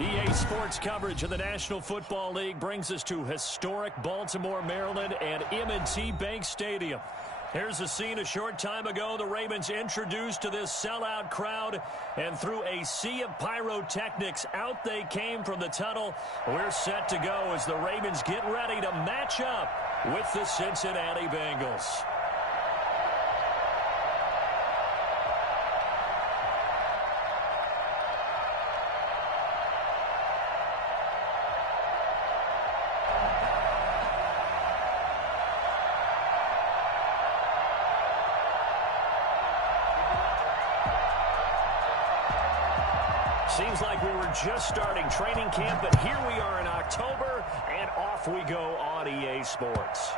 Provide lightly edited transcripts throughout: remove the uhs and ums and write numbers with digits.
EA Sports coverage of the National Football League brings us to historic Baltimore, Maryland, and M&T Bank Stadium. Here's a scene a short time ago. The Ravens introduced to this sellout crowd, and through a sea of pyrotechnics, out they came from the tunnel. We're set to go as the Ravens get ready to match up with the Cincinnati Bengals. Seems like we were just starting training camp, but here we are in October, and off we go on EA Sports.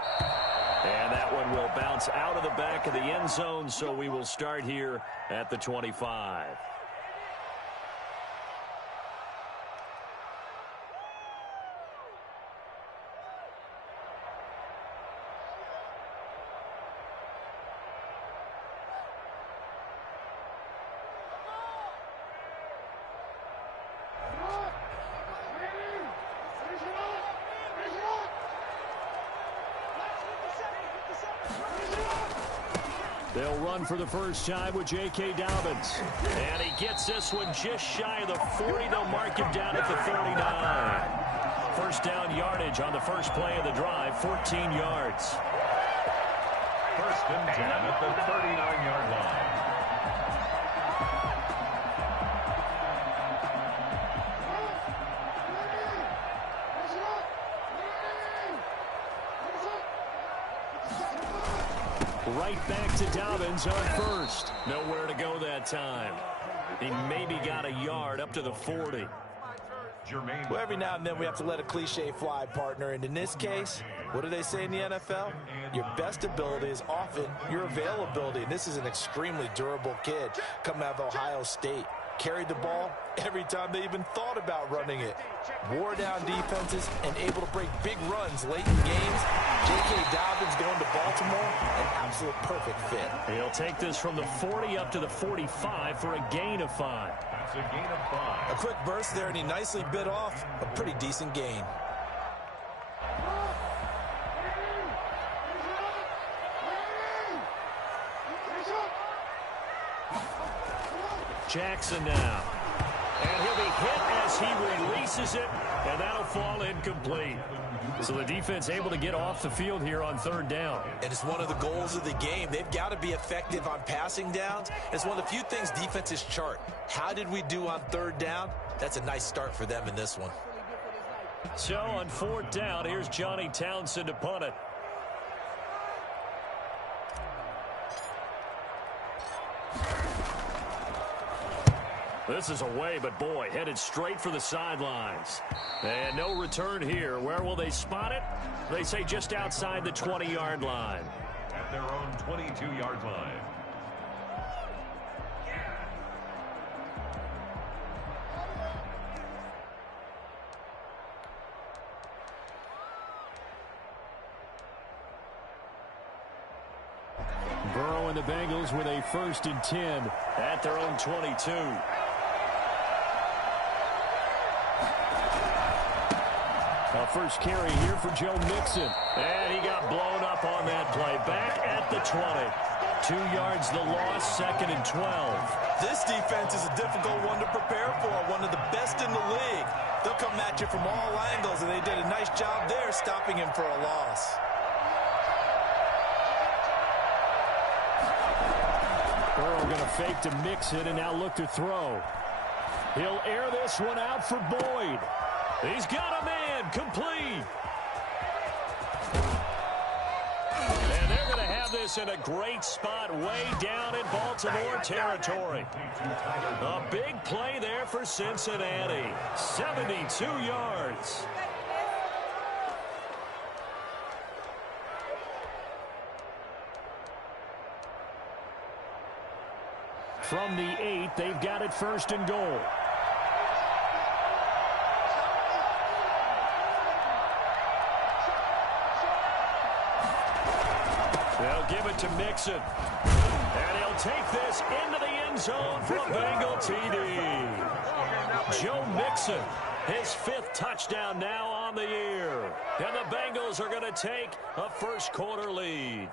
And that one will bounce out of the back of the end zone, so we will start here at the 25. They'll run for the first time with J.K. Dobbins. And he gets this one just shy of the 40. They'll mark him down at the 39. First down yardage on the first play of the drive, 14 yards. First and 10 at the 39-yard line. Right back to Dobbins on first. Nowhere to go that time. He maybe got a yard up to the 40. Well, every now and then we have to let a cliche fly, partner. And in this case, what do they say in the NFL? Your best ability is often your availability. And this is an extremely durable kid coming out of Ohio State. Carried the ball every time they even thought about running it. Wore down defenses and able to break big runs late in games. J.K. Dobbins going to Baltimore, an absolute perfect fit. He'll take this from the 40 up to the 45 for a gain of 5. That's a gain of 5. A quick burst there, and he nicely bit off a pretty decent gain. Jackson now. And he'll be hit as he releases it, and that'll fall incomplete. So the defense able to get off the field here on third down. And it's one of the goals of the game. They've got to be effective on passing downs. It's one of the few things defenses chart. How did we do on third down? That's a nice start for them in this one. So on fourth down, here's Johnny Townsend to punt it. This is away, but boy, headed straight for the sidelines. And no return here. Where will they spot it? They say just outside the 20-yard line. At their own 22-yard line. Burrow and the Bengals with a 1st and 10 at their own 22. A first carry here for Joe Mixon. And he got blown up on that play. Back at the 20. 2 yards the loss, 2nd and 12. This defense is a difficult one to prepare for, one of the best in the league. They'll come at you from all angles, and they did a nice job there stopping him for a loss. Burrow going to fake to Mixon and now look to throw. He'll air this one out for Boyd. He's got a man, complete. And they're going to have this in a great spot way down in Baltimore territory. A big play there for Cincinnati. 72 yards. From the 8, they've got it 1st and goal. They'll give it to Mixon. And he'll take this into the end zone for a Bengal TD. Joe Mixon His 5th touchdown now on the year. And the Bengals are going to take a first-quarter lead.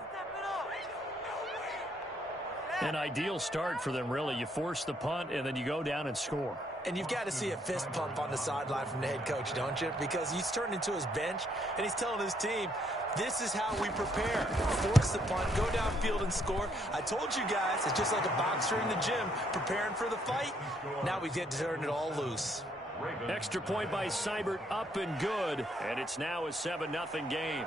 An ideal start for them, really. You force the punt, and then you go down and score. And you've got to see a fist pump on the sideline from the head coach, don't you? Because he's turned into his bench, and he's telling his team, this is how we prepare. Force the punt, go downfield and score. I told you guys, it's just like a boxer in the gym preparing for the fight. Now we get to turn it all loose. Extra point by Seibert, up and good. And it's now a 7-0 game.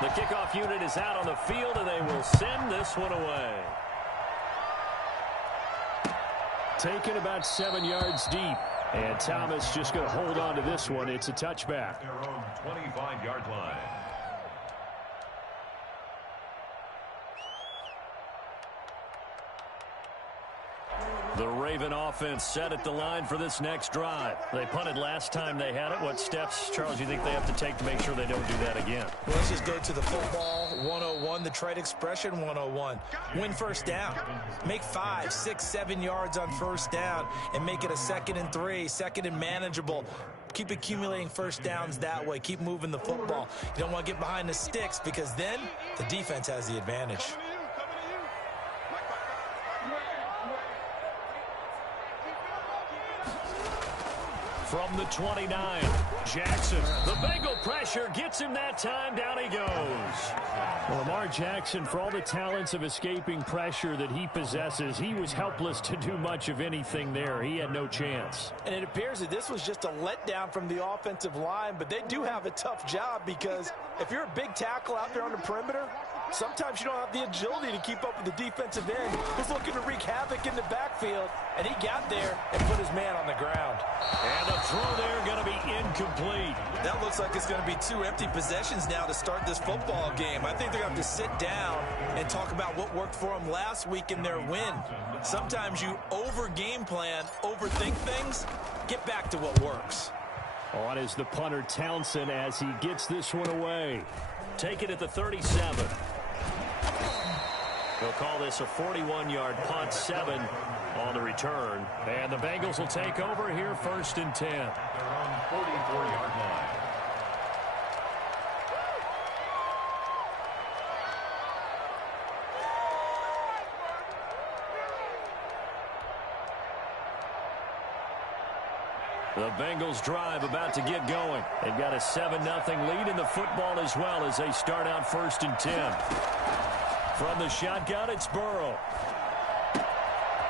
The kickoff unit is out on the field, and they will send this one away. Taken about 7 yards deep. And Thomas just going to hold on to this one. It's a touchback. Their own 25-yard line. The Raven offense set at the line for this next drive. They punted last time they had it. What steps, Charles, do you think they have to take to make sure they don't do that again? Well, let's just go to the football 101, the trade expression 101. Win first down. Make 5, 6, 7 yards on first down and make it a 2nd and 3, 2nd and manageable. Keep accumulating first downs that way. Keep moving the football. You don't want to get behind the sticks because then the defense has the advantage. From the 29, Jackson. The Bengal pressure gets him that time. Down he goes. Well, Lamar Jackson, for all the talents of escaping pressure that he possesses, he was helpless to do much of anything there. He had no chance. And it appears that this was just a letdown from the offensive line, but they do have a tough job because if you're a big tackle out there on the perimeter, sometimes you don't have the agility to keep up with the defensive end who's looking to wreak havoc in the backfield, and he got there and put his man on the ground. And the throw there going to be incomplete. That looks like it's going to be 2 empty possessions now to start this football game. I think they're going to have to sit down and talk about what worked for them last week in their win. Sometimes you over-game plan, overthink things, get back to what works. On is the punter Townsend as he gets this one away. Take it at the 37. They'll call this a 41-yard punt, 7 on the return. And the Bengals will take over here, 1st and 10. Their own 44-yard line. The Bengals drive about to get going. They've got a 7-0 lead in the football as well as they start out 1st and 10. From the shotgun, it's Burrow.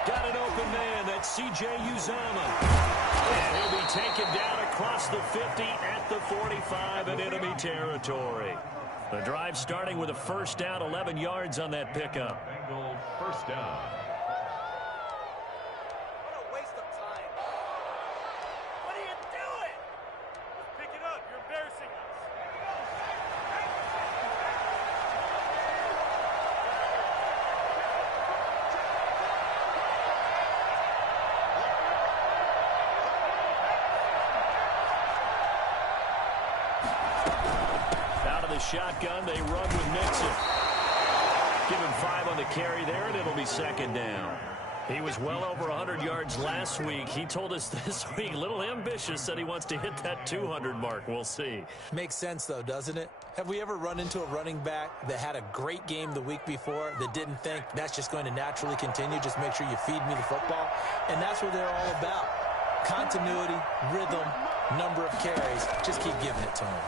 Got an open man. That's C.J. Uzomah. And he'll be taken down across the 50 at the 45 in enemy territory. The drive starting with a 1st down, 11 yards on that pickup. Bengals first down. Shotgun, they run with Mixon. Give him 5 on the carry there, and it'll be 2nd down. He was well over 100 yards last week. He told us this week, a little ambitious, said he wants to hit that 200 mark. We'll see. Makes sense, though, doesn't it? Have we ever run into a running back that had a great game the week before that didn't think that's just going to naturally continue? Just make sure you feed me the football. And that's what they're all about. Continuity, rhythm, number of carries. Just keep giving it to him.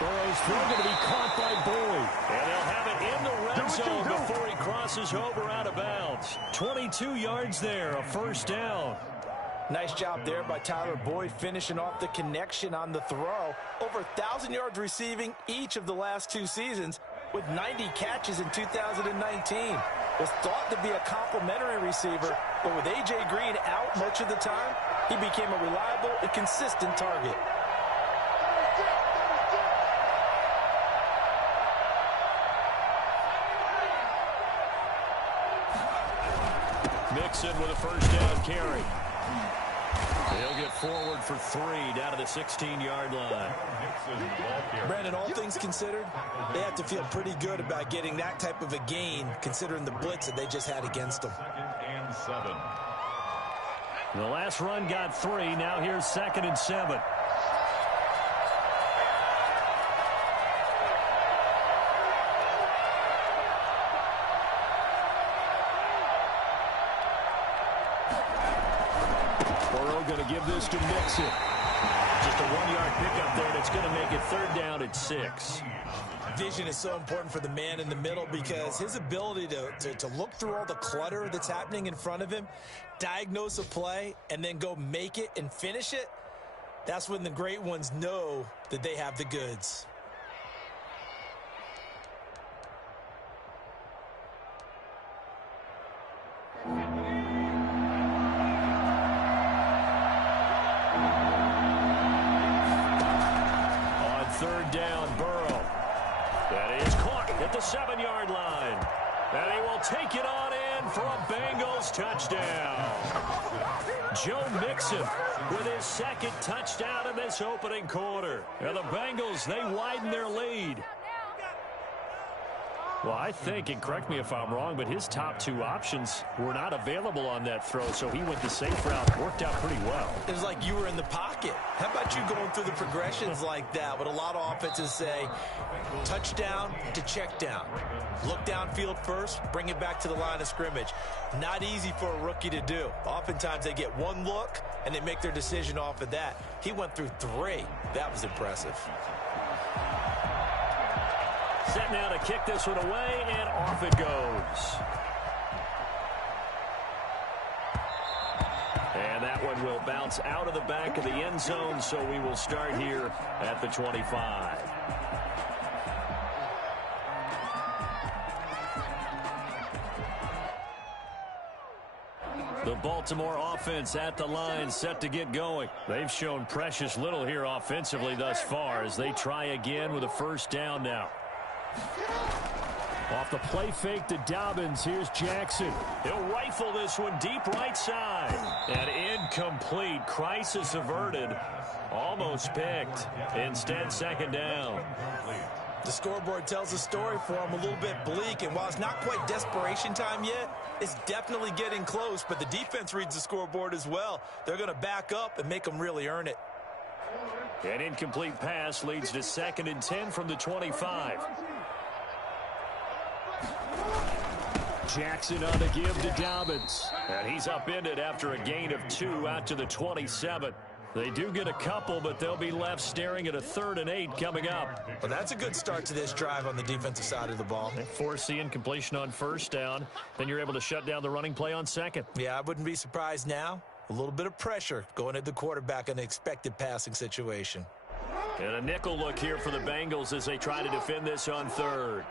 Burrow's throw going to be caught by Boyd. And they'll have it in the red zone before he crosses over out of bounds. 22 yards there, a 1st down. Nice job there by Tyler Boyd finishing off the connection on the throw. Over 1,000 yards receiving each of the last 2 seasons with 90 catches in 2019. Was thought to be a complimentary receiver, but with A.J. Green out much of the time, he became a reliable and consistent target. Mixon with a 1st down carry. He'll get forward for 3 down to the 16-yard line. Brandon, all things considered, they have to feel pretty good about getting that type of a gain considering the blitz that they just had against them. 2nd and and 7. The last run got 3. Now here's 2nd and 7. Going to give this to Mixon. Just a 1-yard pickup there, and it's going to make it 3rd down at 6. Vision is so important for the man in the middle because his ability to look through all the clutter that's happening in front of him, diagnose a play, and then go make it and finish it, that's when the great ones know that they have the goods. The 7-yard line. And he will take it on in for a Bengals touchdown. Joe Mixon with his 2nd touchdown in this opening quarter. And the Bengals, they widen their lead. Well, I think, and correct me if I'm wrong, but his top 2 options were not available on that throw, so he went the safe route. Worked out pretty well. It was like you were in the pocket. How about you going through the progressions like that? What a lot of offenses say, touchdown to check down. Look downfield first, bring it back to the line of scrimmage. Not easy for a rookie to do. Oftentimes they get 1 look, and they make their decision off of that. He went through 3. That was impressive. Set now to kick this one away, and off it goes. And that one will bounce out of the back of the end zone, so we will start here at the 25. The Baltimore offense at the line, set to get going. They've shown precious little here offensively thus far as they try again with a 1st down now. Off the play fake to Dobbins. Here's Jackson. He'll rifle this one deep right side. And incomplete. Crisis averted. Almost picked. Instead, 2nd down. The scoreboard tells a story for him, a little bit bleak. And while it's not quite desperation time yet, it's definitely getting close. But the defense reads the scoreboard as well. They're going to back up and make them really earn it. An incomplete pass leads to 2nd and 10 from the 25. Jackson on the give to Dobbins. And he's upended after a gain of 2 out to the 27. They do get a couple, but they'll be left staring at a 3rd and 8 coming up. Well, that's a good start to this drive on the defensive side of the ball. They force the incompletion on 1st down. Then you're able to shut down the running play on 2nd. Yeah, I wouldn't be surprised now. A little bit of pressure going at the quarterback in the expected passing situation. And a nickel look here for the Bengals as they try to defend this on 3rd.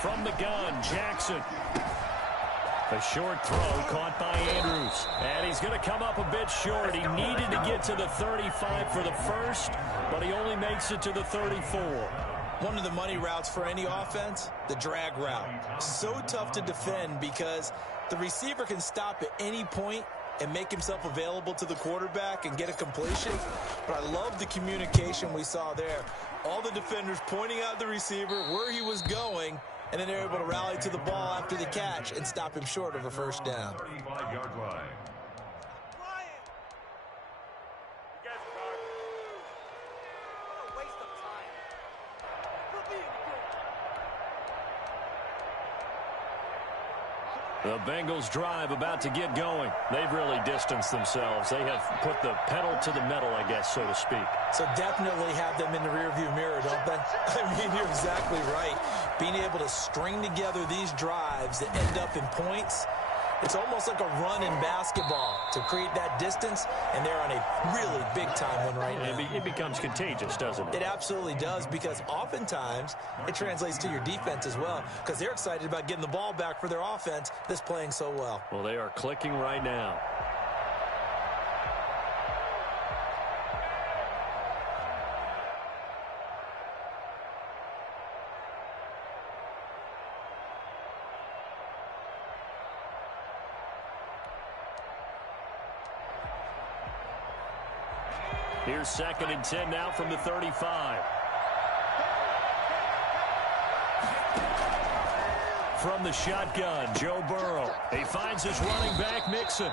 From the gun, Jackson. A short throw caught by Andrews. And he's going to come up a bit short. He needed to get to the 35 for the first, but he only makes it to the 34. One of the money routes for any offense, the drag route. So tough to defend because the receiver can stop at any point and make himself available to the quarterback and get a completion. But I love the communication we saw there. All the defenders pointing out the receiver, where he was going, and then they're able to rally to the ball after the catch and stop him short of a 1st down. 35-yard line. The Bengals drive about to get going. They've really distanced themselves. They have put the pedal to the metal, I guess, so to speak. So definitely have them in the rearview mirror, don't they? I mean, you're exactly right. Being able to string together these drives that end up in points, it's almost like a run in basketball to create that distance, and they're on a really big-time one right now. It becomes contagious, doesn't it? It absolutely does, because oftentimes it translates to your defense as well, because they're excited about getting the ball back for their offense that's playing so well. Well, they are clicking right now. Here's 2nd and 10 now from the 35. from the shotgun. Joe Burrow. He finds his running back, Mixon.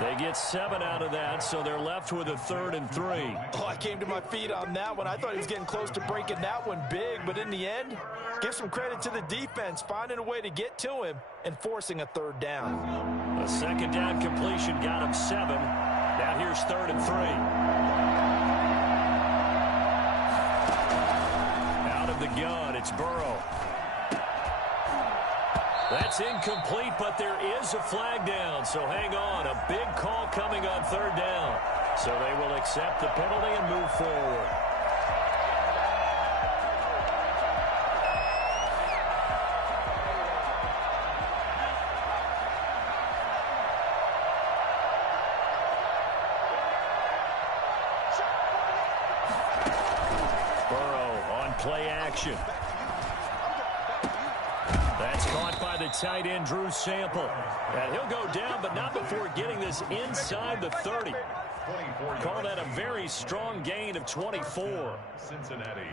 They get 7 out of that, so they're left with a 3rd and 3. Oh, I came to my feet on that one. I thought he was getting close to breaking that one big, but in the end, give some credit to the defense, finding a way to get to him and forcing a 3rd down. A 2nd down completion got him 7. Now here's 3rd and 3. Out of the gun, it's Burrow. That's incomplete, but there is a flag down, so hang on. A big call coming on 3rd down. So they will accept the penalty and move forward. Burrow on play action. That's caught by the tight end, Drew Sample. And he'll go down, but not before getting this inside the 30. Call that a very strong gain of 24. Cincinnati.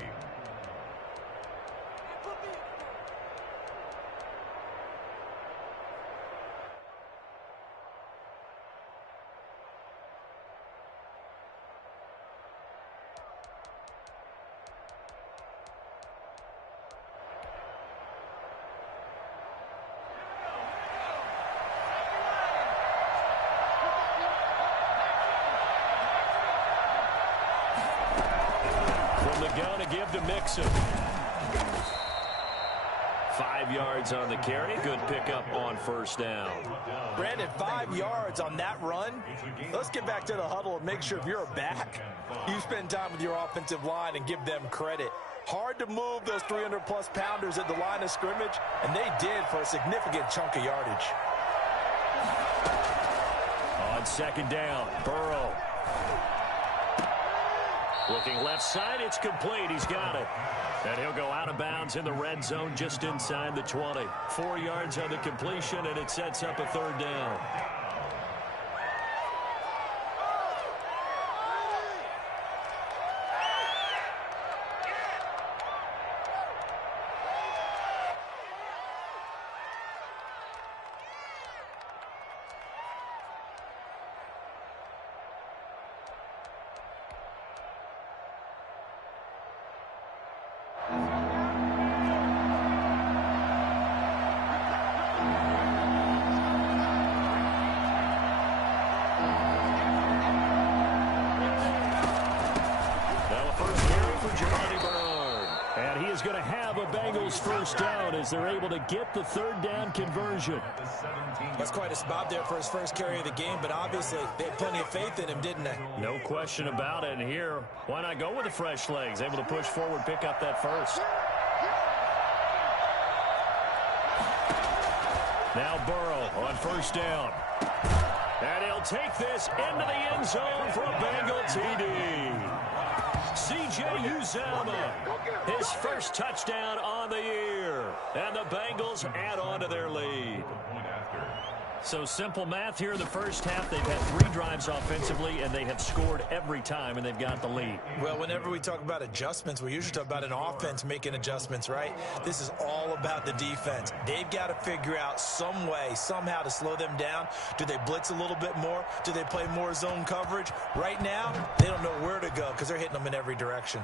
Gun to give to Mixon. 5 yards on the carry. Good pickup on 1st down. Brandon, 5 yards on that run. Let's get back to the huddle and make sure if you're a back, you spend time with your offensive line and give them credit. Hard to move those 300-plus pounders at the line of scrimmage, and they did for a significant chunk of yardage. On 2nd down, Burrow. Looking left side, it's complete. He's got it. And he'll go out of bounds in the red zone just inside the 20. 4 yards on the completion, and it sets up a 3rd down. Going to have a Bengals 1st down as they're able to get the 3rd down conversion. That's quite a spot there for his first carry of the game, but obviously they had plenty of faith in him, didn't they? No question about it. And here, why not go with the fresh legs? Able to push forward, pick up that 1st. Now Burrow on 1st down. And he'll take this into the end zone for a Bengal TD. C.J. Uzomah, his 1st touchdown on the year. And the Bengals add on to their lead. So simple math here in the first half. They've had 3 drives offensively, and they have scored every time, and they've got the lead. Well, whenever we talk about adjustments, we usually talk about an offense making adjustments, right? This is all about the defense. They've got to figure out some way, somehow to slow them down. Do they blitz a little bit more? Do they play more zone coverage? Right now, they don't know where to go because they're hitting them in every direction.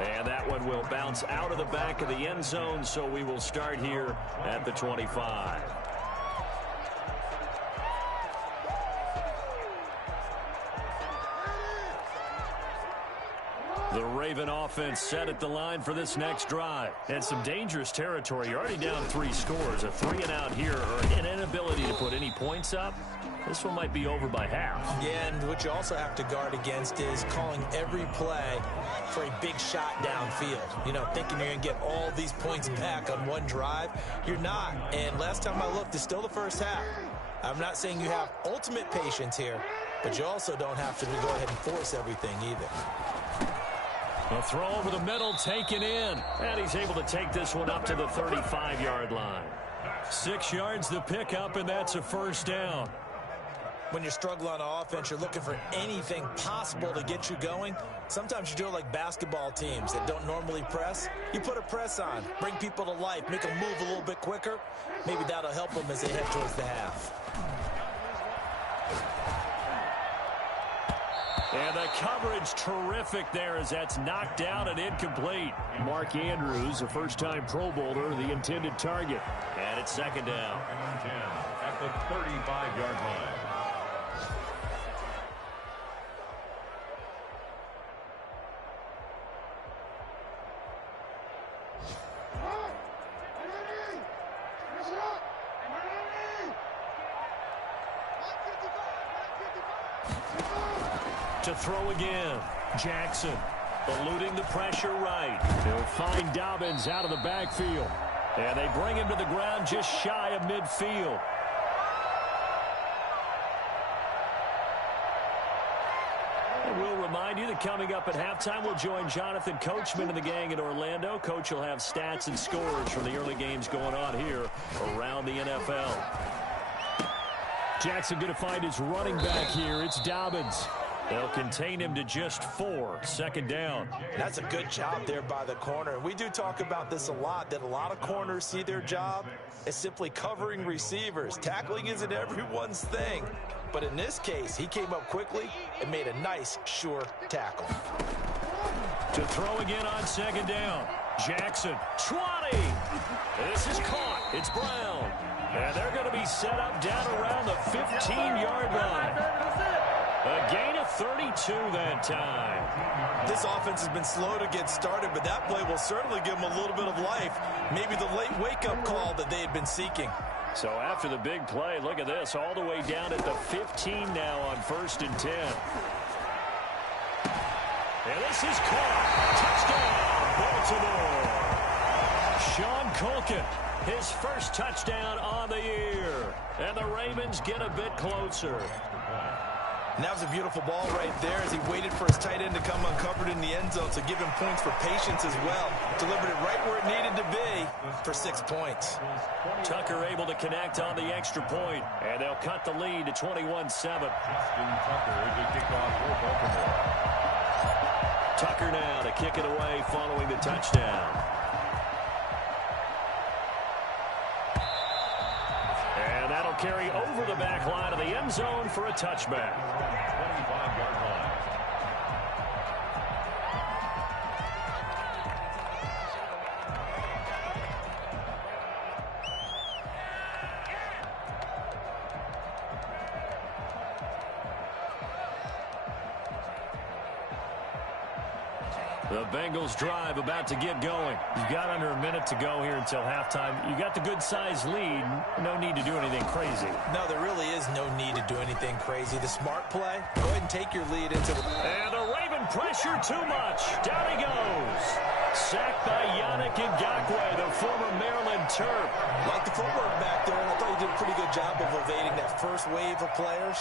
And that one will bounce out of the back of the end zone, so we will start here at the 25. The Raven offense set at the line for this next drive. And some dangerous territory. You're already down 3 scores. A 3-and-out here, or an inability to put any points up. This one might be over by half. Yeah, and what you also have to guard against is calling every play for a big shot downfield. You know, thinking you're going to get all these points back on one drive. You're not. And last time I looked, it's still the first half. I'm not saying you have ultimate patience here, but you also don't have to go ahead and force everything either. A throw over the middle, taken in. And he's able to take this one up to the 35-yard line. 6 yards the pickup, and that's a first down. When you're struggling on offense, you're looking for anything possible to get you going. Sometimes you do it like basketball teams that don't normally press. You put a press on, bring people to life, make them move a little bit quicker. Maybe that'll help them as they head towards the half. And the coverage terrific there as that's knocked down and incomplete. Mark Andrews, a first-time Pro Bowler, the intended target. And it's second down. At the 35-yard line. To throw again. Jackson eluding the pressure right. He'll find Dobbins out of the backfield. And they bring him to the ground just shy of midfield. And we'll remind you that coming up at halftime, we'll join Jonathan Coachman and the gang in Orlando. Coach will have stats and scores from the early games going on here around the NFL. Jackson going to find his running back here. It's Dobbins. They'll contain him to just 4. Second down. That's a good job there by the corner. We do talk about this a lot, that a lot of corners see their job as simply covering receivers. Tackling isn't everyone's thing. But in this case, he came up quickly and made a nice, sure tackle. To throw again on second down. Jackson, 20. This is caught. It's Brown. And they're going to be set up down around the 15-yard line. A gain of 32 that time. This offense has been slow to get started, but that play will certainly give them a little bit of life. Maybe the late wake-up call that they had been seeking. So after the big play, look at this, all the way down at the 15 now on 1st and 10. And this is caught. Touchdown, Baltimore. Sean Culkin, his first touchdown on the year. And the Ravens get a bit closer. And that was a beautiful ball right there as he waited for his tight end to come uncovered in the end zone to give him points for patience as well. Delivered it right where it needed to be for 6 points. Tucker able to connect on the extra point, and they'll cut the lead to 21-7. Tucker now to kick it away following the touchdown. And that'll carry over the back line of the end zone for a touchback. 25-yard line. The Bengals drive about to get going. You've got under a minute to go here until halftime. You got the good-sized lead. No need to do anything crazy. No, there really is no need to do anything crazy. The smart play, go ahead and take your lead into the... And the Raven pressure too much. Down he goes. Sacked by Yannick Ngakoue, the former Maryland Terp. Like the footwork back there, and I thought he did a pretty good job of evading that first wave of players.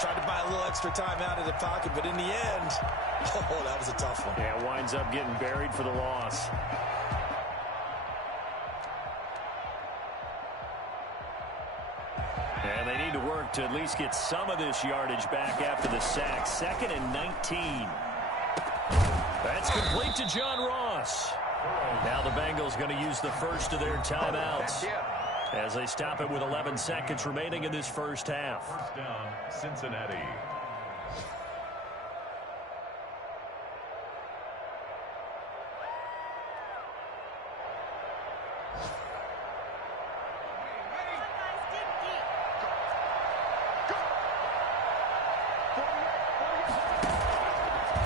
Tried to buy a little extra time out of the pocket, but in the end, oh, that was a tough one. Yeah, winds up getting buried for the loss. And they need to work to at least get some of this yardage back after the sack. 2nd and 19. That's complete to John Ross. Now the Bengals going to use the first of their timeouts as they stop it with 11 seconds remaining in this first half. First down, Cincinnati.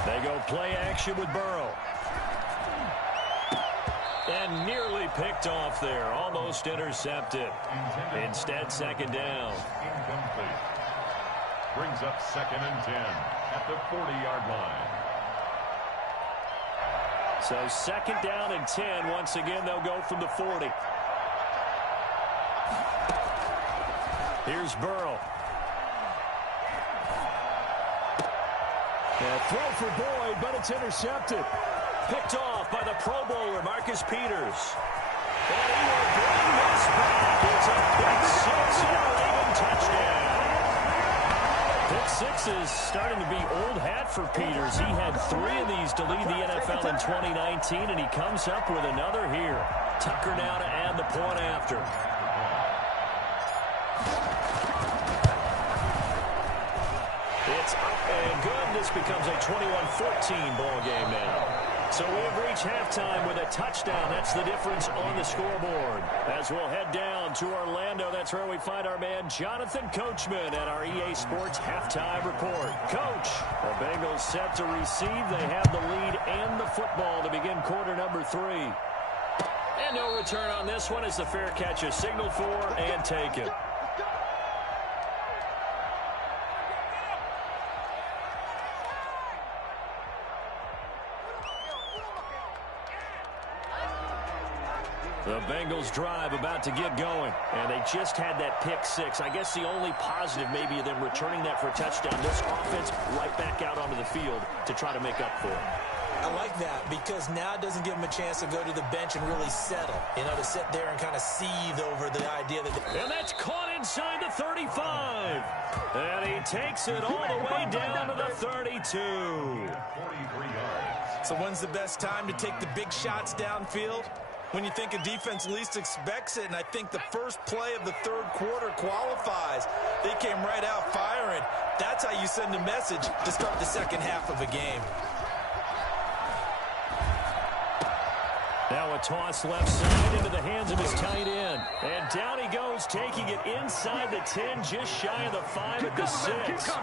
They go play action with Burrow. And nearly picked off there. Almost intercepted. Instead, second down. Incomplete. Brings up 2nd and 10 at the 40-yard line. So 2nd down and 10. Once again, they'll go from the 40. Here's Burrow. And throw for Boyd, but it's intercepted. Picked off by the Pro Bowler, Marcus Peters. And he will bring this back. It's a big 6 and a Raven touchdown. Pick six is starting to be old hat for Peters. He had 3 of these to lead the NFL in 2019, and he comes up with another here. Tucker now to add the point after. It's up and good. This becomes a 21-14 ball game now. So we have reached halftime with a touchdown. That's the difference on the scoreboard. As we'll head down to Orlando, that's where we find our man Jonathan Coachman at our EA Sports Halftime Report. Coach, the Bengals set to receive. They have the lead and the football to begin quarter number 3. And no return on this one as the fair catch is signaled for and taken. The Bengals drive about to get going, and they just had that pick six. I guess the only positive maybe of them returning that for a touchdown. This offense right back out onto the field to try to make up for it. I like that because now it doesn't give him a chance to go to the bench and really settle. You know, to sit there and kind of seethe over the idea that... And that's caught inside the 35. And he takes it all the way down to the 32. So when's the best time to take the big shots downfield? When you think a defense least expects it, and I think the first play of the third quarter qualifies. They came right out firing. That's how you send a message to start the second half of a game. Now a toss left side into the hands of his tight end. And down he goes, taking it inside the 10, just shy of the 5 at the 6. A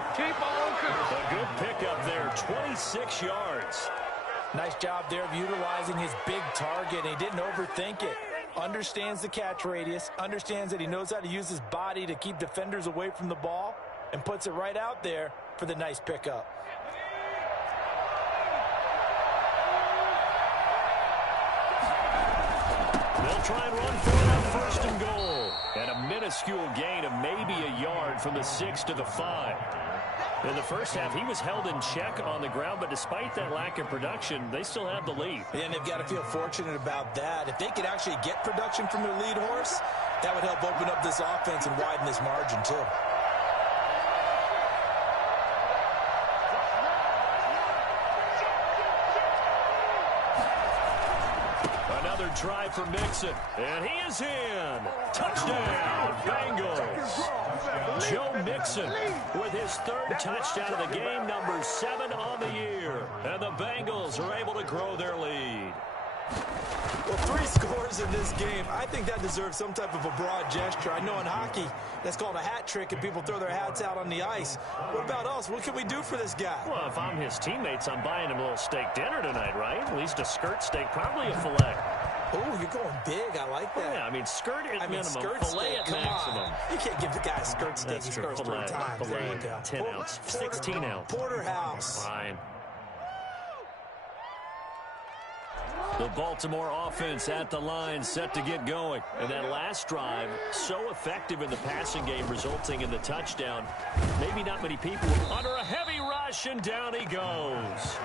good pickup there, 26 yards. Nice job there of utilizing his big target. He didn't overthink it. Understands the catch radius. Understands that he knows how to use his body to keep defenders away from the ball. And puts it right out there for the nice pickup. They'll try and run for it on first and goal. And a minuscule gain of maybe a yard from the 6 to the 5. In the first half, he was held in check on the ground, but despite that lack of production, they still have the lead. And they've got to feel fortunate about that. If they could actually get production from their lead horse, that would help open up this offense and widen this margin, too. Another try for Mixon, and he is in. Touchdown, Bengals. Joe Mixon with his 3rd touchdown of the game, number 7 on the year. And the Bengals are able to grow their lead. Well, 3 scores in this game. I think that deserves some type of a broad gesture. I know in hockey, that's called a hat trick, and people throw their hats out on the ice. What about us? What can we do for this guy? Well, if I'm his teammates, I'm buying him a little steak dinner tonight, right? At least a skirt steak, probably a filet. Oh, you're going big. I like that. Yeah, I mean, skirt at minimum, skirt filet steak, at maximum. You can't give the guy a skirt steak. That's He true. scores 3 times. Filet, There you go. 10 ounce, 16 ounce. Porterhouse. Fine. The Baltimore offense at the line, set to get going. And that last drive, so effective in the passing game, resulting in the touchdown. Maybe not many people under a heavy rush, and down he goes.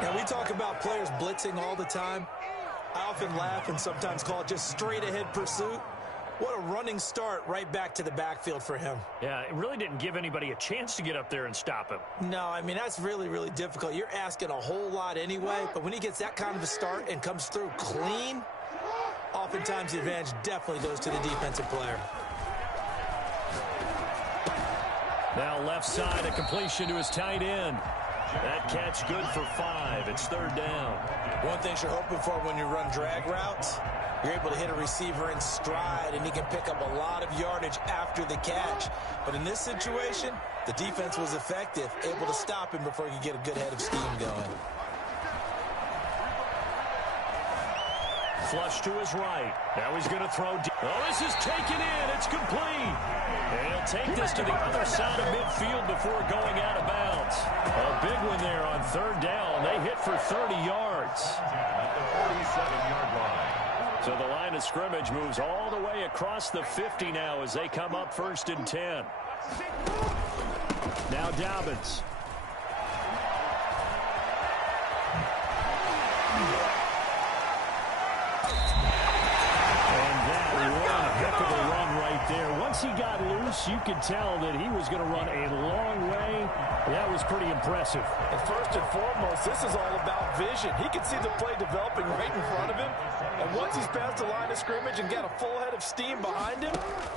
Now, we talk about players blitzing all the time. I often laugh and sometimes call it just straight-ahead pursuit. What a running start right back to the backfield for him. Yeah, it really didn't give anybody a chance to get up there and stop him. No, I mean, that's really, really difficult. You're asking a whole lot anyway, but when he gets that kind of a start and comes through clean, oftentimes the advantage definitely goes to the defensive player. Now left side, a completion to his tight end. That catch good for 5. It's 3rd down. One thing you're hoping for when you run drag routes, you're able to hit a receiver in stride, and he can pick up a lot of yardage after the catch. But in this situation, the defense was effective, able to stop him before he could get a good head of steam going. Flush to his right. Now he's going to throw deep. Oh, this is taken in. It's complete. And he'll take this to the other side of midfield before going out of bounds. A big one there on 3rd down. They hit for 30 yards. At the 47-yard line. So the line of scrimmage moves all the way across the 50 now as they come up 1st and 10. Now Dobbins. heck of a run right there. Once he got loose, you could tell that he was going to run a long way. That was pretty impressive. And first and foremost, this is all about vision. He can see the play developing right in front of him. And once he's past the line of scrimmage and got a full head of steam behind him,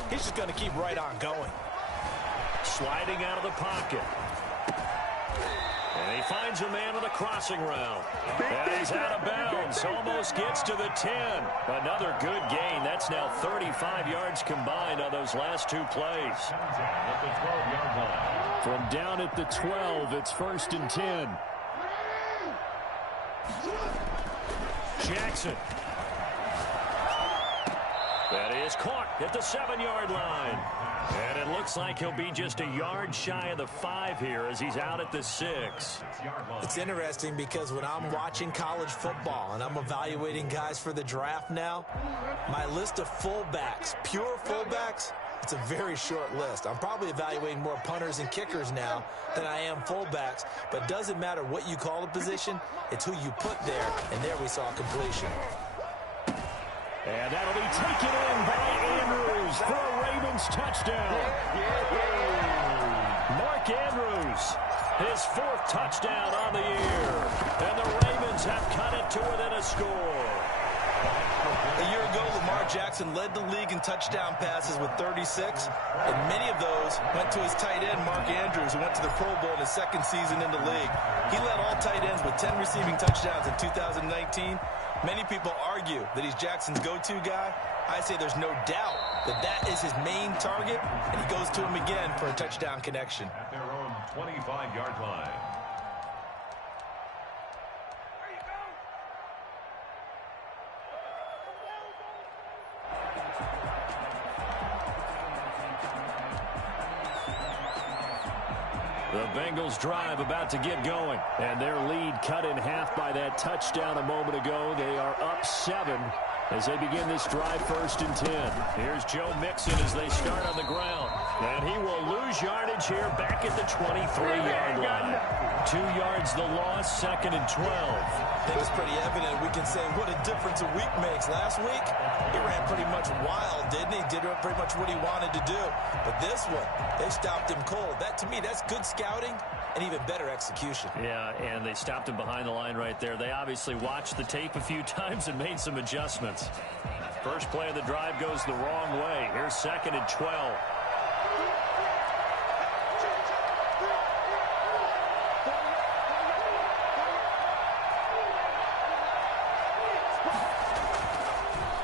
he's just going to keep right on going. Sliding out of the pocket. And he finds a man on the crossing route. And he's out of bounds. Almost gets to the 10. Another good gain. That's now 35 yards combined on those last two plays. From down at the 12, it's 1st and 10. Jackson. That is caught at the 7-yard line. And it looks like he'll be just a yard shy of the 5 here as he's out at the 6. It's interesting because when I'm watching college football and I'm evaluating guys for the draft now, my list of fullbacks, pure fullbacks, it's a very short list. I'm probably evaluating more punters and kickers now than I am fullbacks, but it doesn't matter what you call the position, it's who you put there, and there we saw completion. And that'll be taken in by Andrews for a Ravens touchdown. Mark Andrews, his 4th touchdown on the year. And the Ravens have cut it to within a score. A year ago, Lamar Jackson led the league in touchdown passes with 36, and many of those went to his tight end, Mark Andrews, who went to the Pro Bowl in his 2nd season in the league. He led all tight ends with 10 receiving touchdowns in 2019. Many people argue that he's Jackson's go-to guy. I say there's no doubt that that is his main target, and he goes to him again for a touchdown connection. At their own 25-yard line. The Bengals drive about to get going, and their lead cut in half by that touchdown a moment ago. They are up 7 as they begin this drive, 1st and 10. Here's Joe Mixon as they start on the ground, and he will lose yardage here back at the 23-yard line. 2 yards the loss, 2nd and 12. It was pretty evident. We can say what a difference a week makes. Last week, he ran pretty much wild, didn't he? Did pretty much what he wanted to do. But this one, they stopped him cold. That, to me, that's good scouting and even better execution. Yeah, and they stopped him behind the line right there. They obviously watched the tape a few times and made some adjustments. First play of the drive goes the wrong way. Here's 2nd and 12.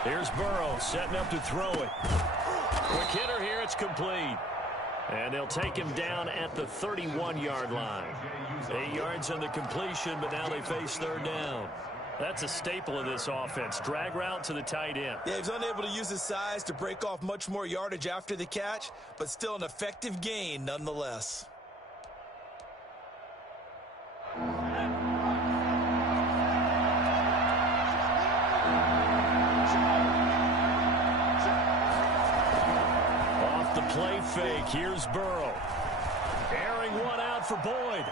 Here's Burrow setting up to throw it. Quick hitter here, it's complete. And they'll take him down at the 31-yard line. 8 yards on the completion, but now they face 3rd down. That's a staple of this offense. Drag route to the tight end. Yeah, he's unable to use his size to break off much more yardage after the catch, but still an effective gain nonetheless. Play fake. Here's Burrow. Airing one out for Boyd.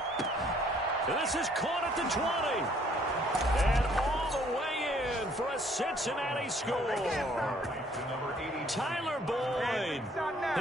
And this is caught at the 20. And all the way in for a Cincinnati score. Tyler Boyd,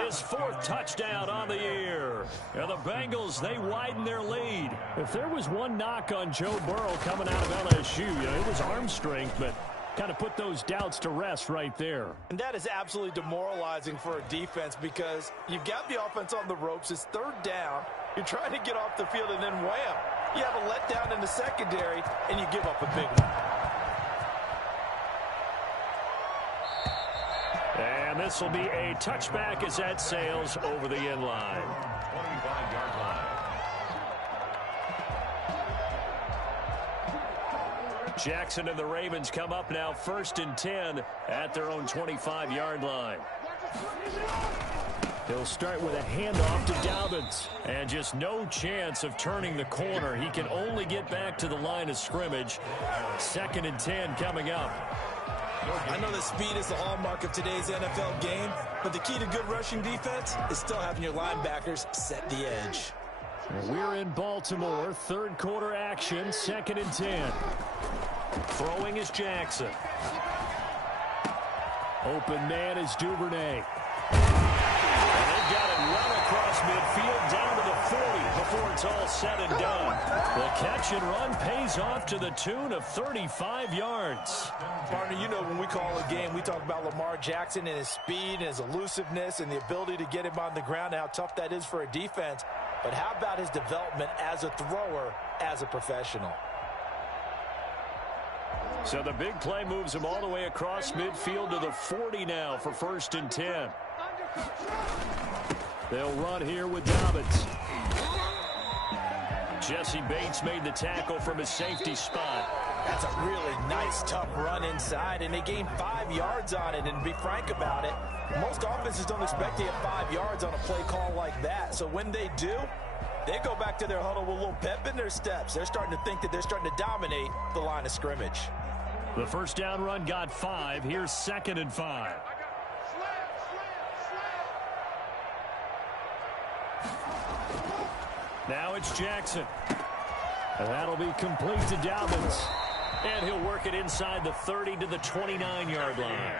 his 4th touchdown on the year. And the Bengals, they widen their lead. If there was one knock on Joe Burrow coming out of LSU, it was arm strength, but kind of put those doubts to rest right there. And that is absolutely demoralizing for a defense because you've got the offense on the ropes. It's 3rd down. You're trying to get off the field, and then wham, you have a letdown in the secondary, and you give up a big one. And this will be a touchback as that sails over the end line. 25-yard line. Jackson and the Ravens come up now 1st and 10 at their own 25-yard line. He'll start with a handoff to Dobbins. And just no chance of turning the corner. He can only get back to the line of scrimmage. 2nd and 10 coming up. I know that speed is the hallmark of today's NFL game, but the key to good rushing defense is still having your linebackers set the edge. We're in Baltimore, 3rd quarter action, 2nd and 10. Throwing is Jackson. Open man is Duvernay. And they've got it run across midfield down to the 40 before it's all said and done. The catch and run pays off to the tune of 35 yards. Partner, you know when we call a game, we talk about Lamar Jackson and his speed and his elusiveness and the ability to get him on the ground and how tough that is for a defense. But how about his development as a thrower, as a professional? So the big play moves him all the way across midfield to the 40 now for 1st and 10. They'll run here with Dobbins. Jesse Bates made the tackle from his safety spot. That's a really nice, tough run inside, and they gained 5 yards on it. And to be frank about it, most offenses don't expect to get 5 yards on a play call like that. So when they do, they go back to their huddle with a little pep in their steps. They're starting to think that they're starting to dominate the line of scrimmage. The first down run got 5. Here's 2nd and 5. Now it's Jackson. And that'll be complete to Dobbins. And he'll work it inside the 30 to the 29-yard line.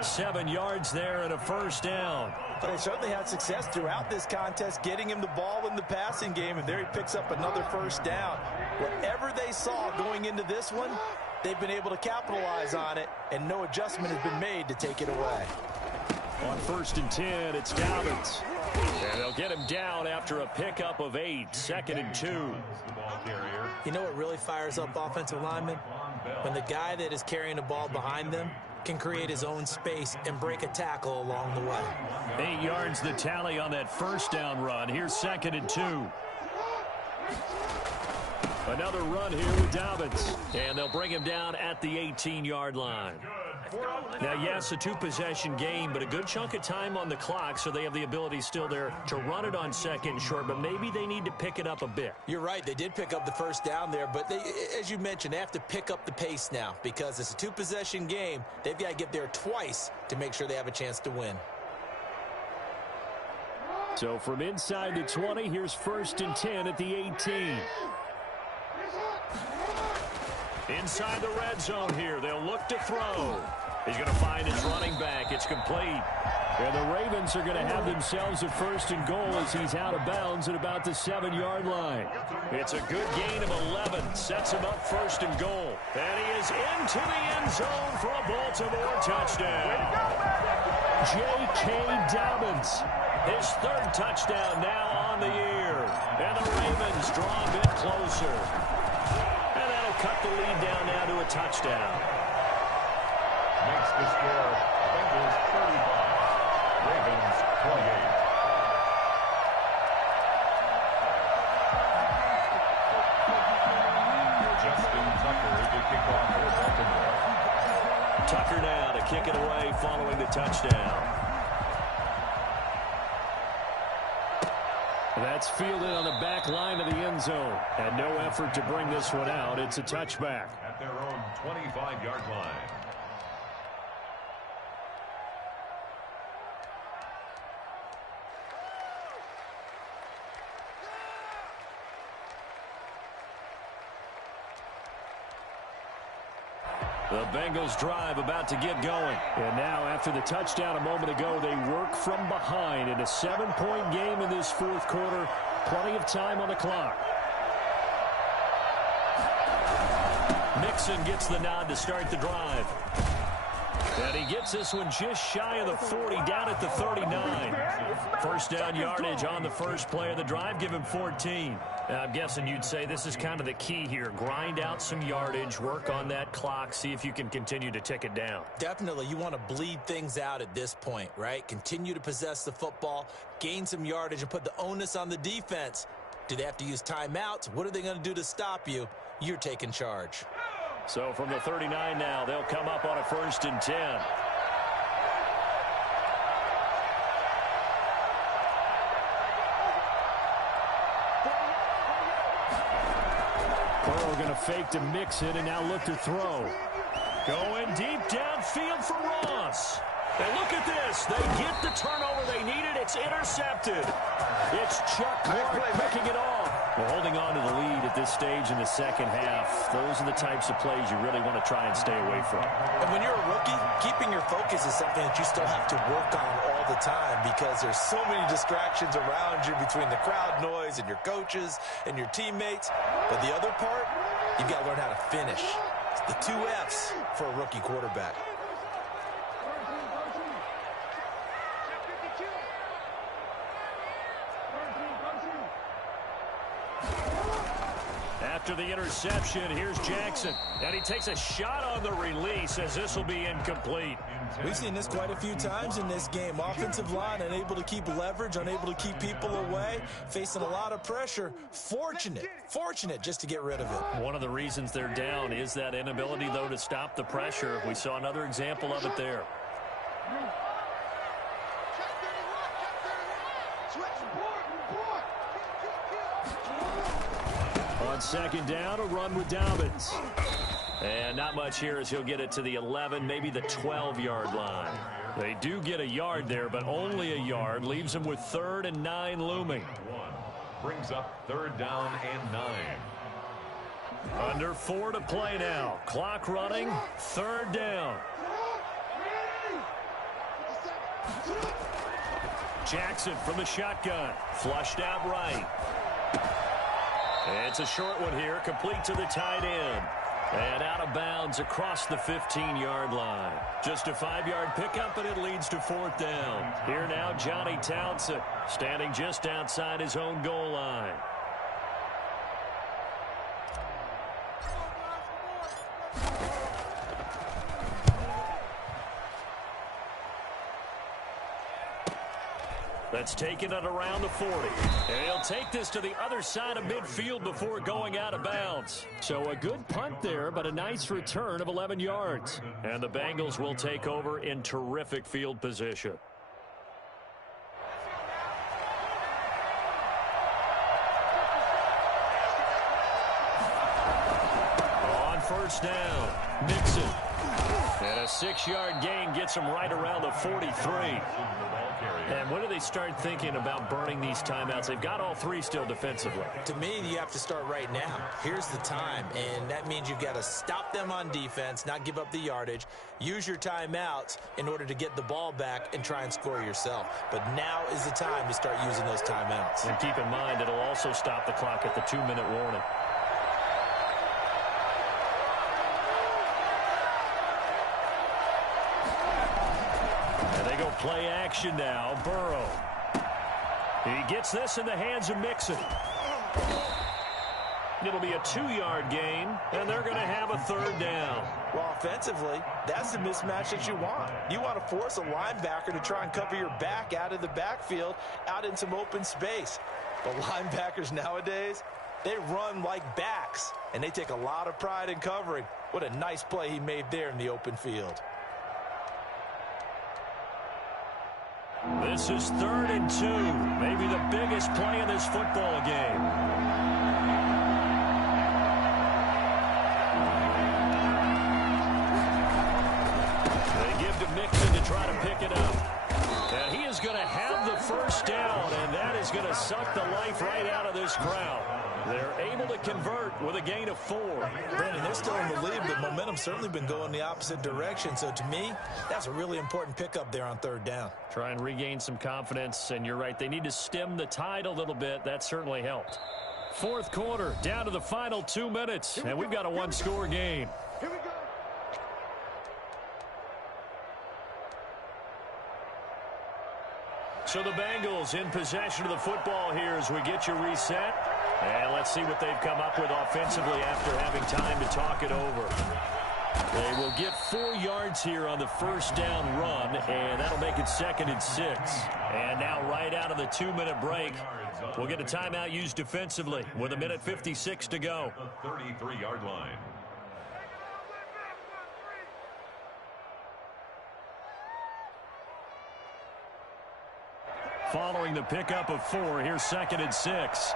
7 yards there and a first down. But they certainly had success throughout this contest, getting him the ball in the passing game, and there he picks up another first down. Whatever they saw going into this one, they've been able to capitalize on it, and no adjustment has been made to take it away. On 1st and 10, it's Dobbins. And they'll get him down after a pickup of 8. 2nd and 2. You know what really fires up offensive linemen? When the guy that is carrying the ball behind them can create his own space and break a tackle along the way. 8 yards the tally on that first down run. Here's 2nd and 2. Another run here with Dobbins. And they'll bring him down at the 18-yard line. Now, yes, a two-possession game, but a good chunk of time on the clock, so they have the ability still there to run it on 2nd and short, but maybe they need to pick it up a bit. You're right. They did pick up the first down there, but they, as you mentioned, they have to pick up the pace now because it's a two-possession game. They've got to get there twice to make sure they have a chance to win. So from inside the 20, here's 1st and 10 at the 18. Inside the red zone here, they'll look to throw. He's going to find his running back. It's complete. And the Ravens are going to have themselves a 1st and goal as he's out of bounds at about the 7-yard line. It's a good gain of 11. Sets him up 1st and goal. And he is into the end zone for a Baltimore touchdown. J.K. Dobbins, his 3rd touchdown now on the year. And the Ravens draw a bit closer. And that'll cut the lead down now to a touchdown. Makes the score Bengals 35, Ravens 28. Justin Tucker to kick off for Baltimore. Tucker now to kick it away following the touchdown. That's fielded on the back line of the end zone. And no effort to bring this one out. It's a touchback. At their own 25-yard line. The Bengals drive about to get going. And now after the touchdown a moment ago, they work from behind in a 7-point game in this 4th quarter. Plenty of time on the clock. Mixon gets the nod to start the drive. And he gets this one just shy of the 40, down at the 39. First down yardage on the first play of the drive, give him 14. I'm guessing you'd say this is kind of the key here. Grind out some yardage, work on that clock, see if you can continue to tick it down. Definitely, you want to bleed things out at this point, right? Continue to possess the football, gain some yardage, and put the onus on the defense. Do they have to use timeouts? What are they going to do to stop you? You're taking charge. So from the 39 now, they'll come up on a 1st and 10. Burrow going to fake to Mixon and now look to throw. Going deep downfield for Ross. And look at this. They get the turnover they needed. It's intercepted. It's Chuck Clark picking it off. Well, holding on to the lead at this stage in the second half, those are the types of plays you really want to try and stay away from. And when you're a rookie, keeping losing your focus is something that you still have to work on all the time because there's so many distractions around you between the crowd noise and your coaches and your teammates. But the other part, you've got to learn how to finish. It's the 2 F's for a rookie quarterback. After the interception, here's Jackson. And he takes a shot on the release as this will be incomplete. We've seen this quite a few times in this game. Offensive line unable to keep leverage, unable to keep people away, facing a lot of pressure. Fortunate just to get rid of it. One of the reasons they're down is that inability, though, to stop the pressure. We saw another example of it there. On second down, a run with Dobbins. And not much here as he'll get it to the 11, maybe the 12-yard line. They do get a yard there, but only a yard. Leaves them with 3rd and 9 looming. Brings up 3rd down and 9. Under 4 to play now. Clock running, 3rd down. Jackson from the shotgun. Flushed out right. It's a short one here, complete to the tight end. And out of bounds across the 15-yard line. Just a 5-yard pickup, and it leads to 4th down. Here now, Johnny Townsend, standing just outside his own goal line. That's taken it around the 40. And he'll take this to the other side of midfield before going out of bounds. So a good punt there, but a nice return of 11 yards. And the Bengals will take over in terrific field position. On first down, Mixon. And a 6-yard gain gets him right around the 43. And when do they start thinking about burning these timeouts? They've got all 3 still defensively. To me, you have to start right now. Here's the time, and that means you've got to stop them on defense, not give up the yardage, use your timeouts in order to get the ball back and try and score yourself. But now is the time to start using those timeouts. And keep in mind, it'll also stop the clock at the 2-minute warning. Play action now, Burrow. He gets this in the hands of Mixon. It'll be a 2-yard gain, and they're going to have a 3rd down. Well, offensively, that's the mismatch that you want. You want to force a linebacker to try and cover your back out of the backfield, out in some open space. But linebackers nowadays, they run like backs, and they take a lot of pride in covering. What a nice play he made there in the open field. This is 3rd and 2, maybe the biggest play in this football game. They give to Mixon to try to pick it up. And he is going to have the 1st down, and that is going to suck the life right out of this crowd. They're able to convert with a gain of 4. Brandon, they're still in the lead, but momentum's certainly been going the opposite direction. So to me, that's a really important pickup there on 3rd down. Try and regain some confidence, and you're right. They need to stem the tide a little bit. That certainly helped. 4th quarter, down to the final 2 minutes, and we've got a 1-score game. Here we go. So the Bengals in possession of the football here as we get you reset. And let's see what they've come up with offensively after having time to talk it over. They will get 4 yards here on the 1st down run, and that'll make it 2nd and 6. And now right out of the 2-minute break, we'll get a timeout used defensively with 1:56 to go. The 33-yard line. Following the pickup of 4, here's 2nd and 6.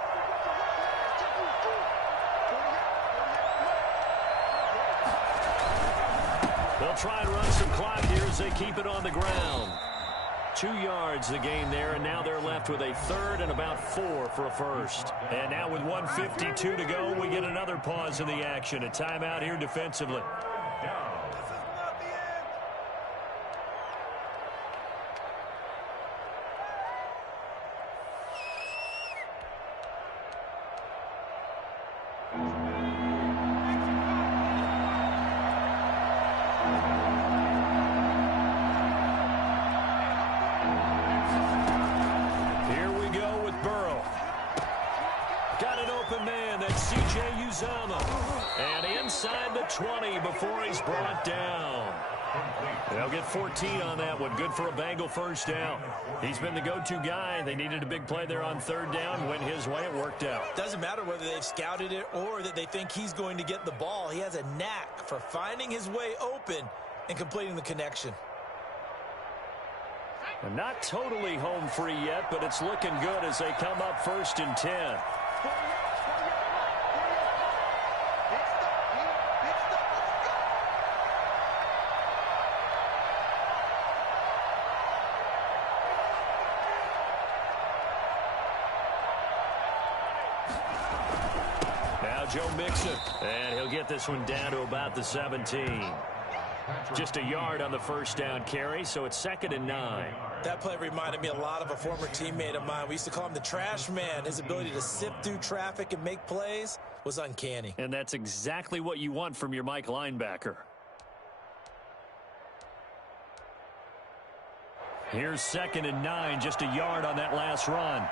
They'll try and run some clock here as they keep it on the ground. 2 yards the gain there, and now they're left with a 3rd and about 4 for a 1st. And now with 1:52 to go, we get another pause in the action. A timeout here defensively. Uzama. And inside the 20 before he's brought down. They'll get 14 on that one. Good for a Bengal first down. He's been the go-to guy. They needed a big play there on third down. Went his way. It worked out. Doesn't matter whether they've scouted it or that they think he's going to get the ball. He has a knack for finding his way open and completing the connection. And not totally home free yet, but it's looking good as they come up 1st and 10. Now Joe Mixon, and he'll get this one down to about the 17. Just a yard on the first down carry, so it's 2nd and 9. That play reminded me a lot of a former teammate of mine. We used to call him the trash man. His ability to sift through traffic and make plays was uncanny. And that's exactly what you want from your Mike linebacker. Here's 2nd and 9, just a yard on that last run.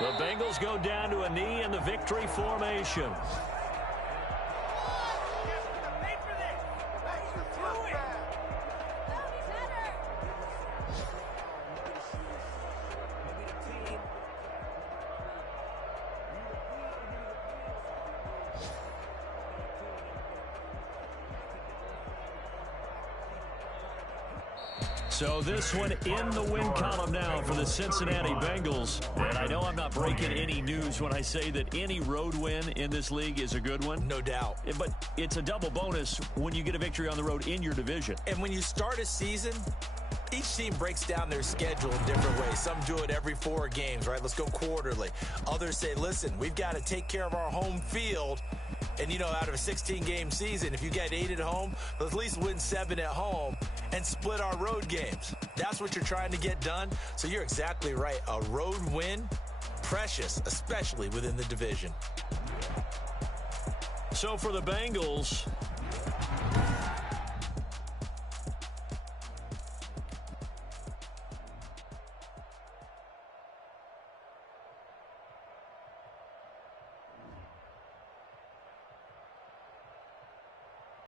The Bengals go down to a knee in the victory formation. So this one in the win column now for the Cincinnati Bengals. And I know I'm not breaking any news when I say that any road win in this league is a good one. No doubt. But it's a double bonus when you get a victory on the road in your division. And when you start a season, each team breaks down their schedule in different ways. Some do it every 4 games, right? Let's go quarterly. Others say, listen, we've got to take care of our home field. And, you know, out of a 16-game season, if you get 8 at home, let's at least win 7 at home and split our road games. That's what you're trying to get done. So you're exactly right. A road win, precious, especially within the division. So for the Bengals,